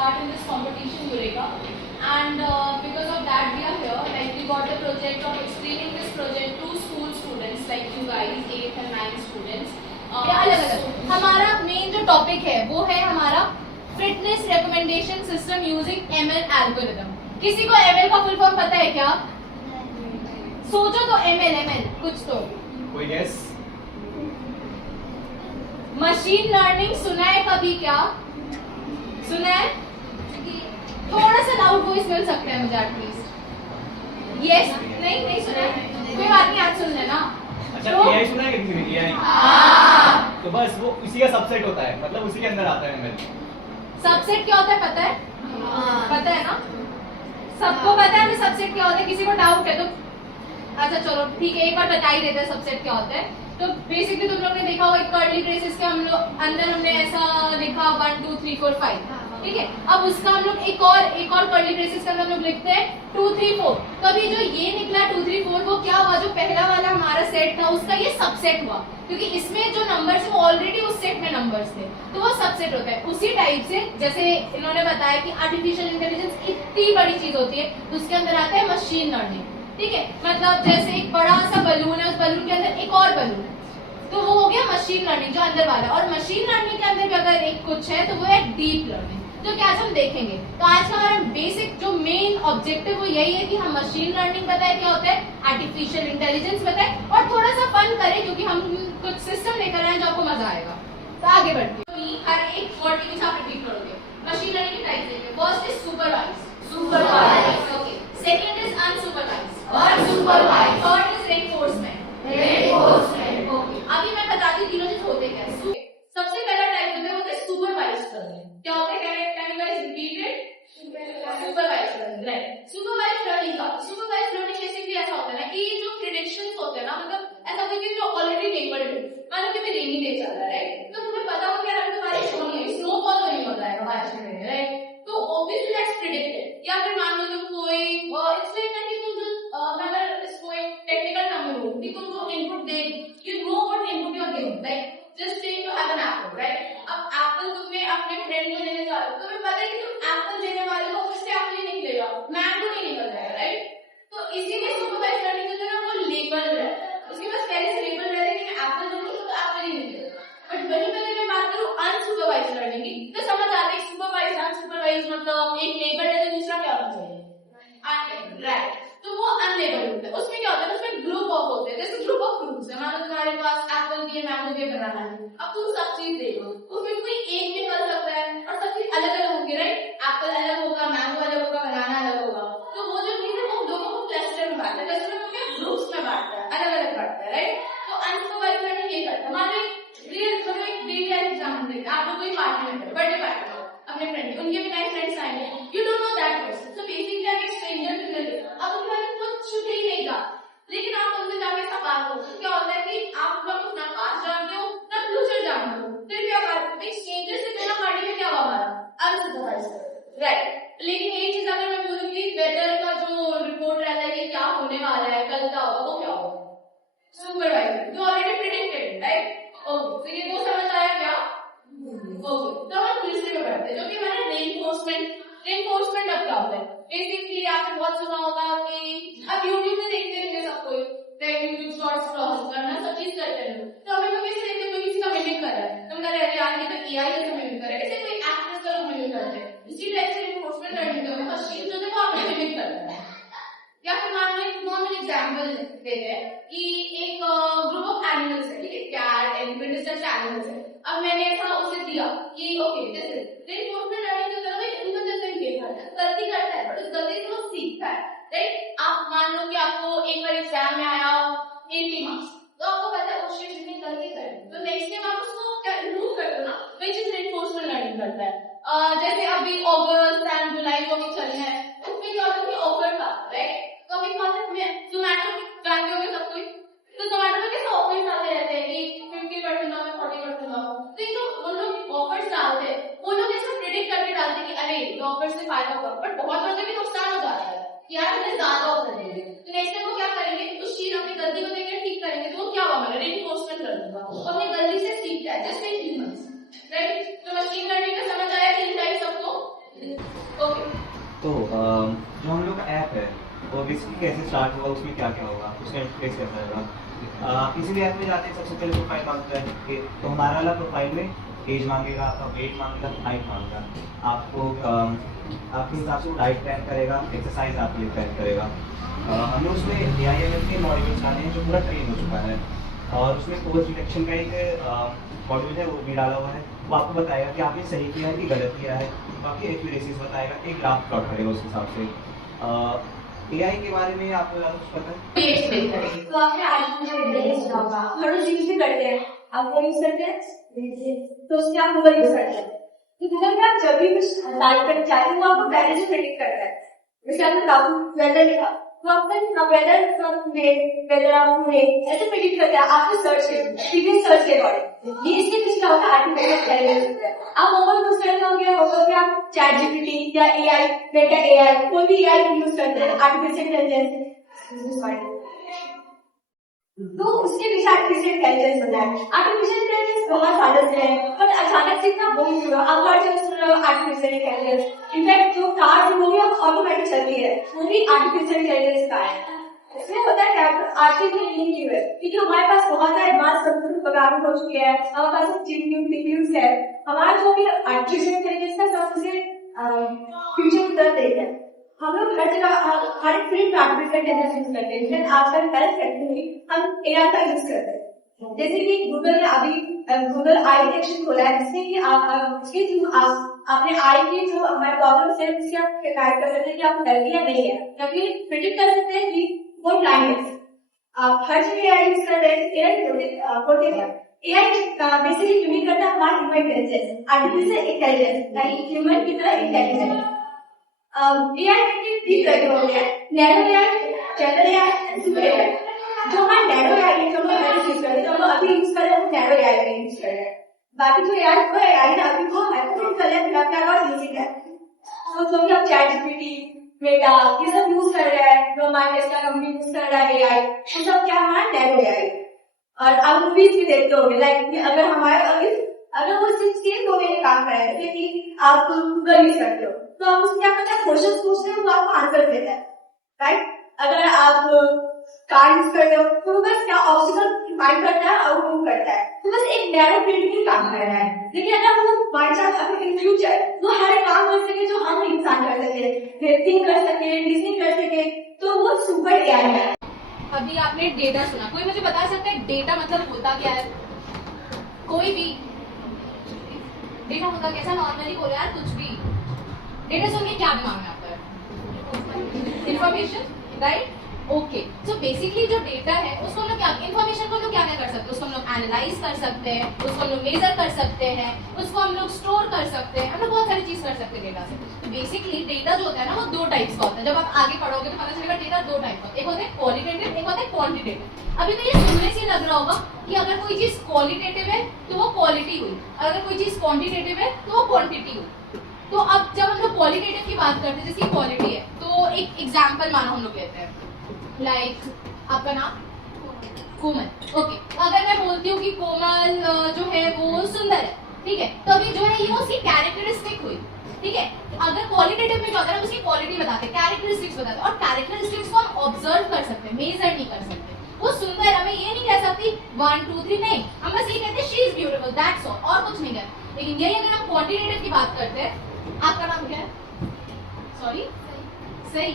part in this competition, Eureka, and because of that we are here. Like we got the project of explaining this project to school students, like you guys, 8th and 9th students. अलग-अलग हमारा main जो topic है वो है हमारा fitness recommendation system using ML algorithm. किसी को ML का फुल फॉर्म पता है क्या? सोचो तो एमएल कुछ तो कोई गेस? मशीन लर्निंग सुना है कभी? क्या सुना है? थोड़ा सा लाउड वॉइस मिल सकता है मुझे एटलीस्ट. यस? नहीं सुना है, कोई बात नहीं, आज सुन लेना. अच्छा, एआई सुना है किसी ने? एआई तो बस वो उसी का सबसेट होता है, मतलब उसी के अंदर आता है एमएल. सबसेट क्या होता है पता है? पता है ना? सबको पता है ना सबसेट क्या होता है? किसी को डाउट है तो अच्छा चलो ठीक है, एक बार बता ही देते हैं सबसेट क्या होता है. तो बेसिकली तुम लोग ने देखा होगा कर्ली ब्रेसेस के हम लोग अंदर हमने ऐसा लिखा 1 2 3 4 5, ठीक है. अब उसका हम लोग एक और कर्ली ब्रेसेस का हम लोग लिखते हैं 2 3 4. तो अभी जो ये निकला 2 3 4 वो क्या हुआ? जो पहला वाला हमारा सेट था उसका ये सबसेट हुआ, क्योंकि इसमें जो नंबर्स है वो ऑलरेडी उस सेट में नंबर्स थे, तो वो सबसेट होता है. उसी टाइप से जैसे इन्होंने बताया कि आर्टिफिशियल इंटेलिजेंस इतनी बड़ी चीज होती है, उसके अंदर आता है मशीन लर्निंग, ठीक है. मतलब जैसे एक बड़ा सा बलून है, उस बलून के अंदर एक और बलून है, तो वो हो गया मशीन लर्निंग जो अंदर वाला. और मशीन लर्निंग के अंदर भी अगर एक कुछ है तो वो है डीप लर्निंग, जो कि आज हम देखेंगे. तो आज का हमारा बेसिक जो मेन ऑब्जेक्टिव वो यही है कि हम मशीन लर्निंग बताए क्या होता है, आर्टिफिशियल इंटेलिजेंस बताए, और थोड़ा सा फन करें क्योंकि हम कुछ सिस्टम लेकर आए जो आपको मजा आएगा. तो आगे बढ़ते हैं. हर एक वर्ड के पीछे आप रिपीट करोगे. मशीन लर्निंग के टाइप देंगे. First is supervise, okay. Second is unsupervise, third is reinforcement, okay. अभी मैं बताती हूँ तीनों चीज होते क्या है. सबसे पहला टाइप होता है वो है सुपरवाइज लर्निंग. क्या होता है? Can you guys repeat it? Supervise learning, right. Supervise learning basically ऐसा होता है ना कि जो प्रेडिक्शंस होते हैं ना, मतलब ऐसा होता है कि जो ऑलरेडी लेबल्ड है, मानो कि रेनी डे चल रहा है, राइट. तो तुम्हें पता हो क्या अगर बारिश होनी है, स्नोफॉल नहीं हो जाएगा बारिश में, राइट. तो ऑब्वियसली दैट्स प्रेडिक्टेड. या फिर मान लो तुम कोई इट्स लाइक कि तुम जो अगर इसको एक टेक्निकल टर्म में बोलूं कि तुम जो इनपुट दे, you know what input you are giving, like just take you have an apple, right. अब एप्पल तुम्हें अपने फ्रेंड को देने जा रहे हो, तुम्हें पता है कि तुम एप्पल देने वाले हो, उससे एप्पल ही निकलेगा, मैंगो नहीं निकल जाएगा, राइट. तो इसीलिए सुपरवाइज लर्निंग जो है ना वो लेबल है, उसके पास पहले से लेबल रहता है कि मैं एप्पल दूंगी तो एप्पल ही निकलेगा. बट वही मैं बात करूं अनसुपरवाइज लर्निंग की, तो समझ आते हैं सुपरवाइज अनसुपरवाइज मतलब एक लेबल है तो दूसरा क्या होना चाहिए? Unlabelled, right. तो वो अनलेबल्ड होता है. उसमें क्या होता है? उसमें ग्रुप ऑफ होते हैं, जैसे ग्रुप ऑफ फ्रूट्स है. मान लो तुम्हारे पास एप्पल भी है, मैंगो भी है, बनाना है. अब तुम सब चीज देखो, उसमें कोई एक भी फल सकता है और सब चीज अलग अलग होंगे, राइट. एप्पल अलग होगा, मैंगो अलग होगा, बनाना अलग होगा. तो वो जो चीज है वो दोनों को क्लस्टर में बांटता है, क्लस्टर में क्या ग्रुप्स में बांटता है, अलग अलग बांटता है, राइट. तो अनसुपरवाइज लर्निंग ये करता है. मान लो एक डेली लाइफ एग्जाम्पल देते हैं. आप लोग कोई पार्टी में बर्थडे पार्टी अपने फ्रेंड, उनके भी नए फ्रेंड्स आएंगे, you don't know that person. So basically आप एक स्ट्रेंजर से मिले, अब उनके बारे में कुछ भी नहीं था, लेकिन आप उनसे जाके सब बात करो. तो क्या होता है कि आप लोग ना पास जानते हो ना फ्यूचर जानते हो, फिर क्या बात है? एक स्ट्रेंजर से मिलना पार्टी में क्या हुआ हमारा? Unsupervise, right. लेकिन ये चीज अगर मैं बोलूंगी वेदर का जो रिपोर्ट रहता है कि क्या सुपरवाइजर जो ऑलरेडी प्रिडिक्टेड, राइट? ओके, तो ये दो समझ आया क्या? ओके, तो हम दूसरे में बढ़ते हैं जो कि हमारा रेनफोर्समेंट अब क्या होता है? बेसिकली आपने बहुत सुना होगा कि अब यूट्यूब में देखते होंगे सब कोई, यूट्यूब शॉर्ट्स करना सब चीज करते हैं, तो हमें लोग कैसे देखते हैं कोई किसी का मिमिक कर रहा है तो हम कह रहे हैं यार ये तो एआई जैसा मिमिक कर रहा है, ऐसे कोई एक्ट्रेस का लोग मिमिक करते हैं, इसी टाइप से रेनफोर्समेंट लर्निंग में मशीन जो है वो आपको मिमिक करता है। या फिर मान लो एक नॉर्मल एग्जांपल देते हैं कि एक ग्रुप ऑफ एनिमल्स है, ठीक है, कैट एलिफेंट इस टाइप से एनिमल्स है। अब मैंने ऐसा उसे दिया कि ओके जैसे रेनफोर्समेंट लर्निंग जो है वो उनका जैसे बिहेव करता है, गलती करता है बट उस गलती से वो सीखता है, राइट? आप मान लो कि आपको एक बार एग्जाम में आया 80 मार्क्स, तो आपको पता है उस चीज में गलती करें तो नेक्स्ट टाइम आप उसको क्या इम्प्रूव कर दो ना, वही चीज रेनफोर्समेंट लर्निंग करता है। जैसे अभी अगस्त एंड जुलाई जो भी चल रहे हैं उसमें क्या होता है कि ऑफर था, राइट? तो अभी कॉलेज में जोमेटो जानते होंगे सब कोई, तो जोमेटो में कैसे ऑफर्स आते रहते हैं कि 50% ऑफ 40% ऑफ, तो ये जो वो लोग ऑफर्स डालते हैं वो लोग ऐसे प्रेडिक्ट करके डालते हैं कि अरे ये ऑफर से फायदा होगा, बट बहुत लोगों के नुकसान हो जाता है कि यार हमें ज्यादा ऑफर देंगे, तो नेक्स्ट टाइम वो क्या करेंगे, उस चीज अपनी गलती को देखेंगे ठीक करेंगे, तो वो क्या होगा हमारा रेनफोर्समेंट लर्निंग वो अपनी गलती से सीखता है, जस्ट लाइक ह्यूमंस, राइट? तो मशीन लर्निंग का समझ आया कि टाइप सबको? ओके, तो जो हम लोग का ऐप है वो बेसिकली कैसे स्टार्ट होगा, उसमें क्या क्या होगा, उसका इंटरफेस कैसा होगा। किसी भी ऐप में जाते हैं सबसे पहले प्रोफाइल मांगता है कि तो हमारा वाला प्रोफाइल में एज मांगेगा, आपका वेट मांगेगा, हाइट मांगेगा, आपको आपके हिसाब से वो डाइट प्लान करेगा, एक्सरसाइज आपके लिए प्लान करेगा। हम लोग उसमें AI/ML के मॉड्यूल्स डाले हैं जो पूरा ट्रेन हो चुका है और उसमें पोस्ट डिटेक्शन का एक मॉड्यूल है वो भी डाला हुआ है, वो आपको बताएगा कि आपने सही किया है कि गलत किया है, बाकी एक्यूरेसीज बताएगा, एक ग्राफ प्लॉट करेगा उस हिसाब से। AI के बारे में आपको ज़्यादा कुछ पता है? तो आपने आर्टिफिशियल इंटेलिजेंस होगा हर चीज भी करते हैं, आप वो यूज करते हैं तो उसके आप गूगल यूज करते हैं, तो गूगल में आप जब भी कुछ टाइप करना चाहते हैं वो आपको पहले से प्रेडिक्ट करता है। जैसे आपने काबू वेदर लिखा तो आपका वेदर आपको ऐसे प्रेडिक्ट करता है आपके सर्च के प्रीवियस सर्च के अकॉर्डिंग। ये इसके पीछे क्या होता है आर्टिफिशियल इंटेलिजेंस। आप मोबाइल यूज करते होंगे होगा कि आप चैट जीपीटी या AI मेटा AI कोई भी AI यूज करते हैं आर्टिफिशियल इंटेलिजेंस, तो उसके पीछे आर्टिफिशियल इंटेलिजेंस होता है। आर्टिफिशियल इंटेलिजेंस बहुत सालों से है पर अचानक से इतना बोल हुआ, अब हर जगह सुन रहे हो आर्टिफिशियल इंटेलिजेंस। इनफैक्ट जो कार वो भी अब ऑटोमेटिक चलती है वो भी आर्टिफिशियल इंटेलिजेंस का है। इसमें होता है क्या आर्टिफिशियल इंटेलिजेंस है क्योंकि हमारे पास बहुत सारे एडवांस कंप्यूटर प्रोग्रामिंग हो चुके हैं, हमारे पास GPUs है, हमारा जो भी आर्टिफिशियल इंटेलिजेंस का सब उसे फ्यूचर की तरफ देखते हैं। हम लोग हर जगह हर एक फील्ड में आर्टिफिशियल इंटेलिजेंस यूज करते हैं, लेकिन आजकल हेल्थ सेक्टर में हम AI का यूज करते हैं। जैसे कि गूगल ने अभी गूगल आई डिटेक्शन खोला है जिससे कि उसके थ्रू आपने आई की जो हमारे प्रॉब्लम है उससे आप शिकायत कर सकते हैं कि आपको हेल्दी या नहीं है, या फिर प्रिडिक्ट कर सकते हैं कि वो ब्लाइंड है। आप हर जगह AI यूज कर रहे हैं। AI बेसिकली यूनिक करता है हमारा ह्यूमन इंटेलिजेंस, आर्टिफिशियल इंटेलिजेंस यानी ह्यूमन की तरह इंटेलिजेंस। AI के 3 तरह हो गया, narrow AI, general AI, super AI। जो हमारा नैरो AI है जो हम यूज करते हैं, जो हम अभी यूज कर रहे हैं वो नैरो AI का यूज कर रहे हैं। बाकी जो AI वो AI ना अभी वो हाइपोथेटिकल कर रहे हैं क्या और यूजिंग है, तो जो भी आप चैट जीपीटी मेटा ये सब यूज कर रहे हैं, जो हमारे टेस्ला कंपनी यूज कर रहा है AI, वो सब क्या हमारा नैरो AI। और आप मूवीज भी देखते होंगे लाइक अगर हमारे अगर वो सेम डोमेन में काम कर रहे हैं, जैसे कि आप गूगल यूज करते हो तो आप उसमें क्या करते हैं क्वेश्चन पूछते हैं वो आपको आंसर देता है, राइट? अगर आप कार यूज करते हो तो बस क्या ऑब्स्टिकल फाइंड करता है और मूव करता है, तो बस एक नैरो फील्ड में काम कर रहा है। लेकिन अगर वो बाई चांस इन फ्यूचर वो हर एक काम कर सके जो हम इंसान कर सके, थिंक कर सके, रीजनिंग कर सके, तो वो सुपर AI है। अभी आपने डेटा सुना, कोई मुझे बता सकता है डेटा मतलब होता क्या है? कोई भी डेटा होता कैसा? नॉर्मली बोलो यार कुछ भी डेटा सुन के क्या दिमाग में आता है? Information, right? Okay, so basically जो डेटा है उसको हम लोग क्या इंफॉर्मेशन को हम लोग क्या क्या कर सकते हैं? उसको हम लोग एनालाइज कर सकते हैं, उसको हम लोग मेजर कर सकते हैं, उसको हम लोग स्टोर कर सकते हैं, हम लोग बहुत सारी चीज कर सकते हैं डेटा से। तो बेसिकली डेटा जो होता है ना वो 2 टाइप्स का होता है। जब आप आगे पढ़ोगे तो पता चलेगा डेटा 2 टाइप का, एक होता है क्वालिटेटिव, एक होता है क्वांटिटेटिव। अभी तो ये सुनने से लग रहा होगा कि अगर कोई चीज क्वालिटेटिव है तो वो क्वालिटी हुई, अगर कोई चीज क्वांटिटेटिव है तो वो क्वांटिटी हुई। तो अब जब हम लोग क्वालिटेटिव की बात करते हैं जैसे क्वालिटी है, तो एक एग्जाम्पल मानो हम लोग लेते हैं, लाइक आपका नाम कोमल, ओके। अगर मैं बोलती हूँ कि कोमल जो है वो सुंदर है, ठीक है, तो अभी जो है ये उसकी कैरेक्टरिस्टिक हुई, ठीक है। अगर क्वालिटेटिव में क्या होता है, हम उसकी क्वालिटी बताते हैं, कैरेक्टरिस्टिक्स बताते हैं, और कैरेक्टरिस्टिक्स को हम ऑब्जर्व कर सकते हैं, मेजर नहीं कर सकते। वो सुंदर है, हमें ये नहीं कह सकती 1 2 3, नहीं, हम बस ये कहते हैं she is beautiful, that's all, और कुछ नहीं कहते। लेकिन यही अगर हम क्वांटिटेटिव की बात करते हैं, आपका नाम क्या है? सॉरी, सही,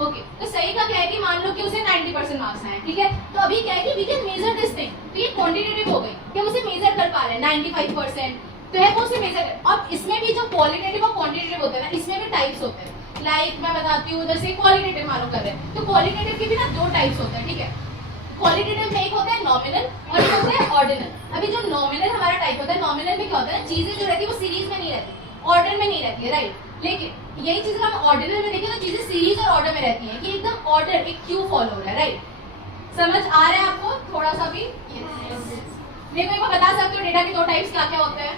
ओके। तो सही का क्या है कि मान लो कि उसे 90% मार्क्स आए, ठीक है, तो अभी क्या है कि we can measure this thing, तो ये क्वांटिटेटिव हो गई कि हम उसे मेजर कर पा रहे हैं 95%, तो है वो उसे मेजर कर। और इसमें भी जो क्वालिटेटिव और क्वांटिटेटिव होता है ना, इसमें भी टाइप्स होते हैं। लाइक मैं बताती हूँ, जैसे क्वालिटेटिव मानो कर रहे हैं, तो क्वालिटेटिव के भी ना 2 टाइप्स होते हैं, ठीक है। क्वालिटेटिव में एक होता है नॉमिनल और एक होता है ऑर्डिनल। अभी जो नॉमिनल हमारा टाइप होता है, नॉमिनल में क्या होता है, चीजें जो रहती है वो सीरीज में नहीं रहती, ऑर्डर में नहीं रहती है, राइट। लेकिन यही चीज हम ऑर्डिनल में देखें तो चीजें सीरीज और ऑर्डर में रहती है, कि एकदम ऑर्डर, एक क्यू फॉलो हो रहा है, राइट। समझ आ रहा है आपको थोड़ा सा भी? मेरे को एक बार बता सकते हो डेटा के 2 टाइप्स क्या क्या होते हैं?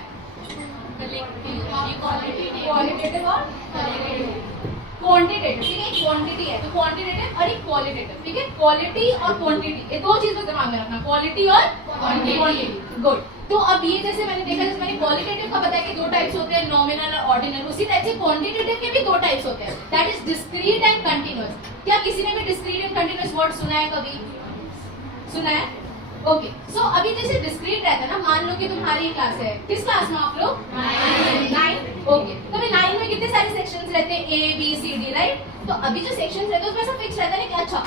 क्वालिटेटिव और क्वांटिटेटिव, ठीक है। क्वांटिटी है तो क्वांटिटेटिव और एक क्वालिटेटिव, ठीक है। क्वालिटी और क्वांटिटी, ये 2 चीज को दिमाग में रखना, क्वालिटी और क्वांटिटी, गुड। तो अब ये जैसे मैंने देखा, जैसे मैंने क्वालिटेटिव का बताया कि 2 टाइप्स होते हैं, नॉमिनल और ऑर्डिनल, उसी टाइप से क्वांटिटेटिव के भी 2 टाइप्स होते हैं, that is discrete and continuous. क्या किसी ने भी डिस्क्रीट एंड कंटीन्यूअस वर्ड सुना है कभी? सुना है, ओके। सो अभी जैसे डिस्क्रीट रहता है ना, मान लो कि तुम्हारी क्लास है, किस क्लास में आप लोग? 9, ओके। तो अभी 9 में कितने सारे सेक्शंस रहते हैं, A B C D, right. तो अभी जो सेक्शंस रहते हैं उसमें ऐसा फिक्स रहता है कि अच्छा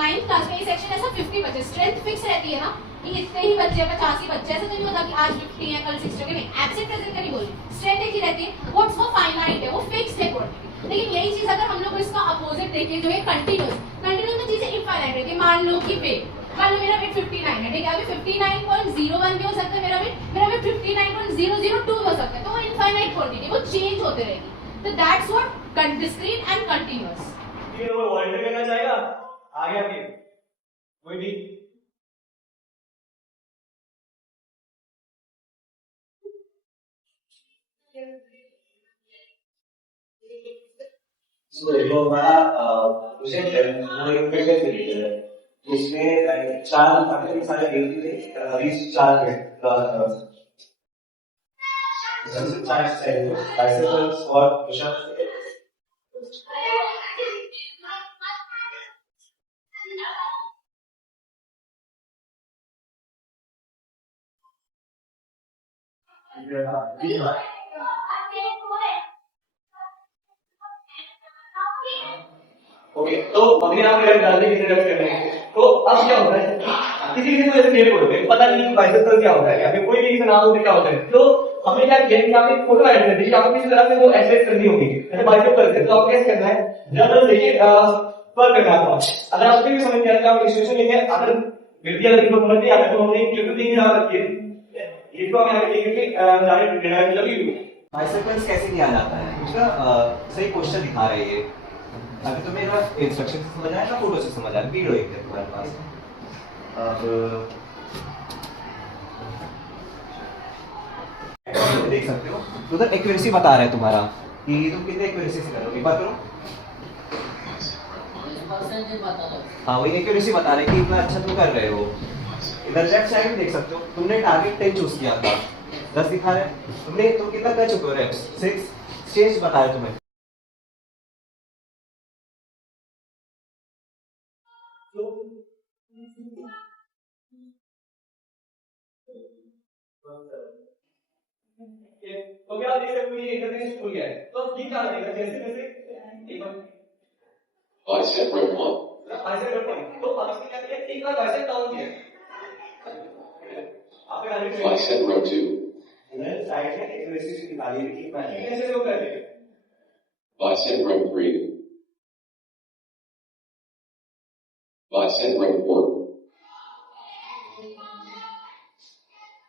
9th क्लास में ये सेक्शन ऐसा 50 बच्चे, स्ट्रेंथ फिक्स रहती है ना, कि इतने ही बच्चे, 85 बच्चे, ऐसा तो नहीं होता कि आज 50 है कल 60 है, नहीं, एब्सेंट प्रेजेंट का नहीं बोल रही, स्ट्रेंथ एक ही रहती है, वो फाइनाइट है, वो फिक्स है क्वांटिटी। लेकिन यही चीज अगर हम लोग इसका अपोजिट देखें, जो है कंटीन्यूअस, कंटीन्यूअस में चीजें इनफाइनाइट रहती है। मान लो कि वेट, मान लो मेरा वेट 59 है, ठीक है, अभी 59.01 भी हो सकता है मेरा वेट 59.002 भी हो सकता है, तो वो इनफाइनाइट क्वांटिटी, वो चेंज होते रहेगी। तो that's what discrete and continuous. ये वो वॉलंटियर करना चाहेगा? आगे आगे कोई भी? सो जो हमारा प्रोजेक्ट है वो एक पेशेंट से रिलेटेड है, जिसमें 4 काफी सारे ड्यूटी थे, अभी 4 बाइसेप्स और पुशअप्स। ओके, तो अभी आप मेरे डालने की जरूरत करने हैं। तो अब क्या होता है, किसी किसी को ऐसे मेरे बोलते हैं पता नहीं बाइसेप्स क्या होता है, या फिर कोई भी किसी नाम से क्या होता है, तो हमने क्या किया कि आपने फोटो ऐड कर दी, आपको किसी तरह से वो एक्सरसाइज करनी होगी, जैसे बाइसेप्स करते हैं, तो आपको कैसे करना है, ज्यादा देखिए पर करना है आपको। अगर आपको भी समझ नहीं आता, आप सिचुएशन लेंगे, अगर गिरती अगर किसी को समझ नहीं आता तो हमने क्लिप भी नहीं डाल रखी है, ये तो हम यहाँ पे कि डायरेक्ट ट्रेनर लगी हुई है। बाइसेप्स कैसे किया जाता है, उसका सही क्वेश्चन दिखा रहा है ये। अभी तो मेरा इंस्ट्रक्शन से समझ आया ना, फोटो से समझ आया, वीडियो एक है तुम्हारे पास। अब देख सकते हो उधर एक्यूरेसी बता रहा है तुम्हारा कि तुम कितने एक्यूरेसी से करोगे, बात करो। हाँ, वही एक्यूरेसी बता रहा है कि इतना अच्छा तुम कर रहे हो। इधर लेफ्ट साइड में देख सकते हो, तुमने टारगेट 10 चूज किया था, 10 दिखा रहा है, तुम कितना कर चुके हो रेप्स, 6 स्टेज बता रहे तुम्हें। तो क्या देख सकते हो, ये इंटरनेट खुल गया है, तो अब ये क्या देगा, जैसे जैसे एक बार बाइसेप रैप 1, बाइसेप रैप 1, तो अब इसने क्या किया, एक बार बाइसेप डाउन किया, आपने डायरेक्ट बाइसेप रैप 2, इधर साइड में एक्यूरेसी से निकाली हुई कितना है, कैसे लोग करते हैं, bicep rep 3, bicep rep 4,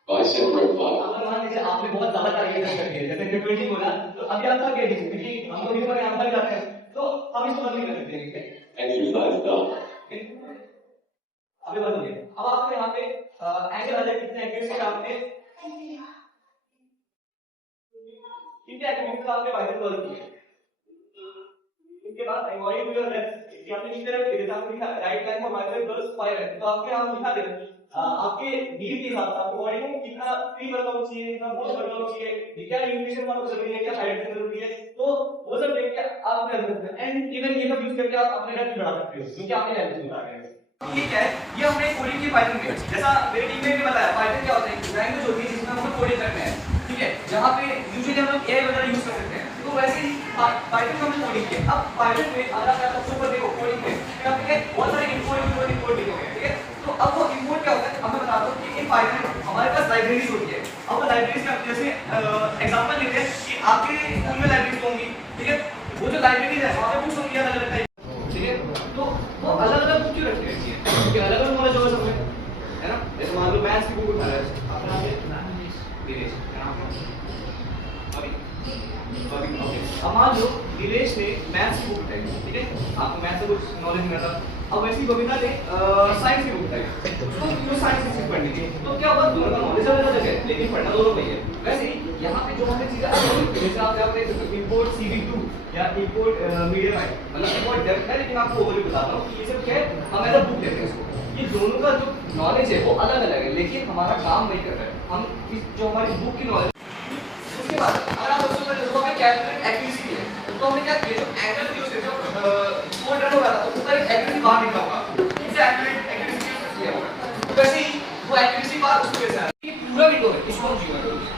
bicep rep 5। अगर मान लीजिए आपने बहुत ज्यादा टारगेट कर दिया, जैसे 20 बोला, तो अभी आप क्या करेंगे, क्योंकि हमको भी पर यहाँ पर जाते हैं, तो हम इसको बंद नहीं कर सकते, एक्सरसाइज डाउन, अभी बंद हो गया। अब आपको यहाँ पे एंगल आ जाए, कितने एंगल से आपने कितने एंगल से आपने बाइसेप वर्क किया, उसके बाद अवॉइड योर लेफ्ट कि आपने नीचे तरफ जैसे आपने लिखा राइट लाइन में हमारे पास 10 5 है तो आपके यहाँ लिखा दे आपके नीड के हिसाब से आपको बॉडी में कितना फ्री वर्कआउट चाहिए कितना बोल वर्कआउट चाहिए क्या न्यूट्रिशन आपको जरूरी है क्या हाइड्रेशन जरूरी है तो वो सब देख के आप कर सकते हैं एंड इवन ये सब यूज करके आप अपने हेल्थ बढ़ा सकते हो क्योंकि आपने हेल्थ सुधार है ये क्या है ये हमने कोडिंग की पाइथन में जैसा मेरे टीम में भी बताया पाइथन क्या होता है लैंग्वेज होती है जिसमें हम लोग कोडिंग करते हैं ठीक है जहां पे यूजुअली हम लोग एआई वगैरह यूज कर सकते हैं तो वैसे ही पाइथन में हमने कोडिंग किया अब पाइथन में अगर आप सबसे ऊपर देखो कोडिंग में क्या है बहुत सारे इंपोर्ट लिखे ठीक है तो अब वो इंपोर्ट क्या होता है अब मैं बताता हूं कि इन पाइथन हमारे पास लाइब्रेरीज होती है अब वो लाइब्रेरीज में जैसे एग्जांपल लेते हैं कि आपके स्कूल में लाइब्रेरीज होंगी ठीक है वो जो लाइब्रेरीज है वहां पे बुक्स होंगी अलग-अलग टाइप ठीक है तो वो अलग-अलग बुक क्यों रखी रहती है क्योंकि अलग-अलग नॉलेज होगा सबमें है ना जैसे मान लो मैथ्स की बुक उठा रहे हैं अपना दिनेश क्या नाम है अभी ओके अब मान लो दिनेश ने मैथ्स की बुक उठाई ठीक है आपको मैथ्स से कुछ नॉलेज नहीं आता अब वैसे ही बबीता ने साइंस की बुक उठाई तो क्यों साइंस की पढ़नी थी तो क्या बात दोनों का नॉलेज अलग अलग है लेकिन पढ़ना दोनों को ही है वैसे ही यहाँ पे जो हमें चीजें जैसे आप क्या देख सकते हो इंपोर्ट CV2 या इंपोर्ट मीडियम मतलब इंपोर्ट डेप्थ है लेकिन आपको ओवरव्यू बताता हूँ कि ये सब क्या है हम ऐसा बुक देते हैं इसको ये दोनों का जो नॉलेज है वो अलग अलग है लेकिन हमारा काम वही कर रहा है हम इस जो हमारी बुक की नॉलेज उसके बाद अगर आप उसको हमें कैलकुलेट एक्यूरेसी है तो हमने क्या किया जो एंगल यूज करते हैं कोड रन हो रहा था तो उसका एक एक्यूरेसी बार निकला होगा इसे एक्यूरेसी यूज किया होगा तो वैसे ही वो एक्यूरेसी बार उसको कैसे आ रहा है ये पूरा विंडो है इसको हम जीवा करेंगे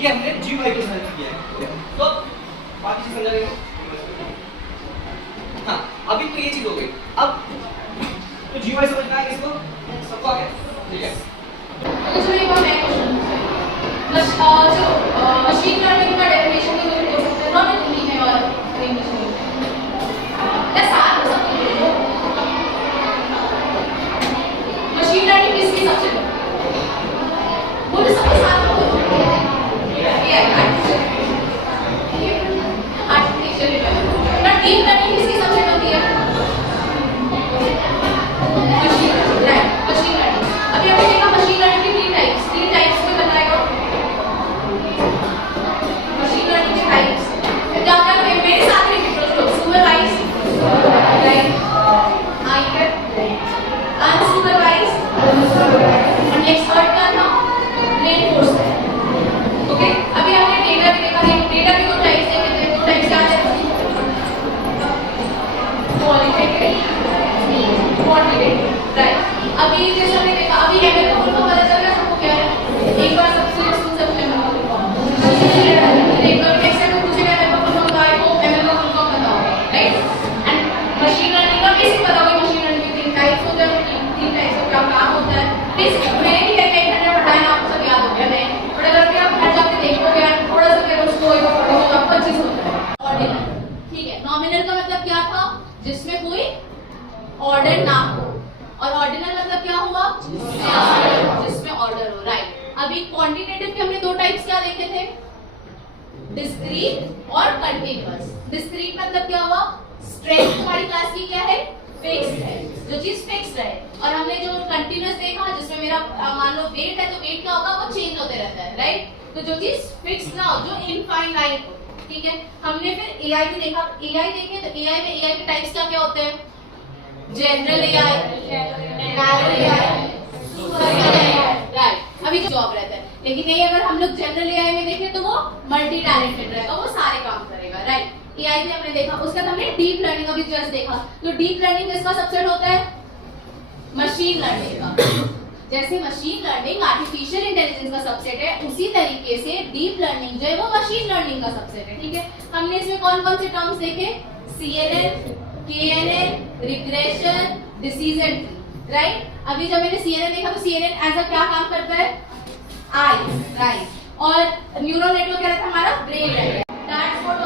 ये हमने जीवाई के साथ किया है तो बाकी चीज समझा लेंगे हाँ अभी तो ये चीज हो गई अब तो जीवाई समझना है इसको सबको आ गया ठीक है जो एक और मैं क्वेश्चन जो मशीन लर्निंग का डेफिनेशन तो मुझे बोल सकते हैं ना हिंदी में और इंग्लिश में या साथ में सब मशीन लर्निंग किसकी सबसे बोले सबके साथ हो ये आर्टिफिशियल ना डीप लर्निंग किसकी सबसे होती है मशीन लर्निंग अभी हमने देखा मशीन लर्निंग की तीन टाइप्स में बताएगा मशीन लर्निंग के टाइप्स जाकर मेरे साथ रिपीट करो सुपरवाइज राइट आईकर अनसुपरवाइज और एक्सपर्ट का था रेनफोर्स ओके अभी हमने डेटा भी देखा डेटा भी दो टाइप्स देखे थे दो टाइप्स क्या थे क्वालिटेटिव क्वांटिटेटिव राइट अभी जैसे हमने देखा अभी एमएल का फुल फॉर्म पता चल गया सबको क्या है एक बार सबसे स्कूल से पूछे एमएल का फुल फॉर्म एक बार नेक्स्ट टाइम पूछेगा एमएल का फुल फॉर्म क्या है वो एमएल का फुल फॉर्म पता होगा राइट एंड मशीन लर्निंग का बेसिक पता होगा मशीन लर्निंग के तीन टाइप्स होते हैं तीन टाइप्स का क्या काम होता है बेसिक मैंने भी एक घंटे पढ़ाया ना आपको सब याद हो गया नहीं बट अगर भी आप घर जाके देखोगे यार थोड़ा सा करो उसको एक बार पढ़ोगे तो आपको अच्छे से होता है ऑर्डिनल ठीक है नॉमिनल का मतलब क्या था जिसमें कोई ऑर्डर ना हो और ऑर्डिनल मतलब क्या हुआ जिसमें ऑर्डर हो राइट अभी क्वांटिटेटिव के हमने दो टाइप्स क्या देखे थे डिस्क्रीट और कंटीन्यूअस डिस्क्रीट मतलब क्या हुआ स्ट्रेंथ हमारी क्लास की क्या है फिक्स्ड है जो चीज फिक्स्ड है और हमने जो कंटीन्यूअस देखा जिसमें मेरा मान लो वेट है तो वेट क्या होगा वो चेंज होते रहता है राइट तो जो चीज फिक्स्ड ना हो जो इनफाइनाइट हो ठीक है हमने फिर एआई भी देखा एआई देखे तो एआई में एआई के टाइप्स क्या क्या होते हैं general AI narrow AI super AI right अभी जो जॉब रहता है लेकिन नहीं अगर हम लोग जनरल एआई में देखें तो वो मल्टी टैलेंटेड रहेगा वो सारे काम करेगा राइट एआई में हमने देखा उसका हमने डीप लर्निंग अभी जस्ट देखा तो डीप लर्निंग किसका सबसेट होता है मशीन लर्निंग का जैसे मशीन लर्निंग आर्टिफिशियल इंटेलिजेंस का सबसेट है उसी तरीके से डीप लर्निंग जो है वो मशीन लर्निंग का सबसेट है ठीक है हमने इसमें कौन कौन से टर्म्स देखे CNN KNN regression decision right अभी जब मैंने CNN देखा तो CNN एज अ क्या काम करता है आई राइट और न्यूरल नेटवर्क क्या रहता है हमारा ब्रेन रहता है दैट्स व्हाट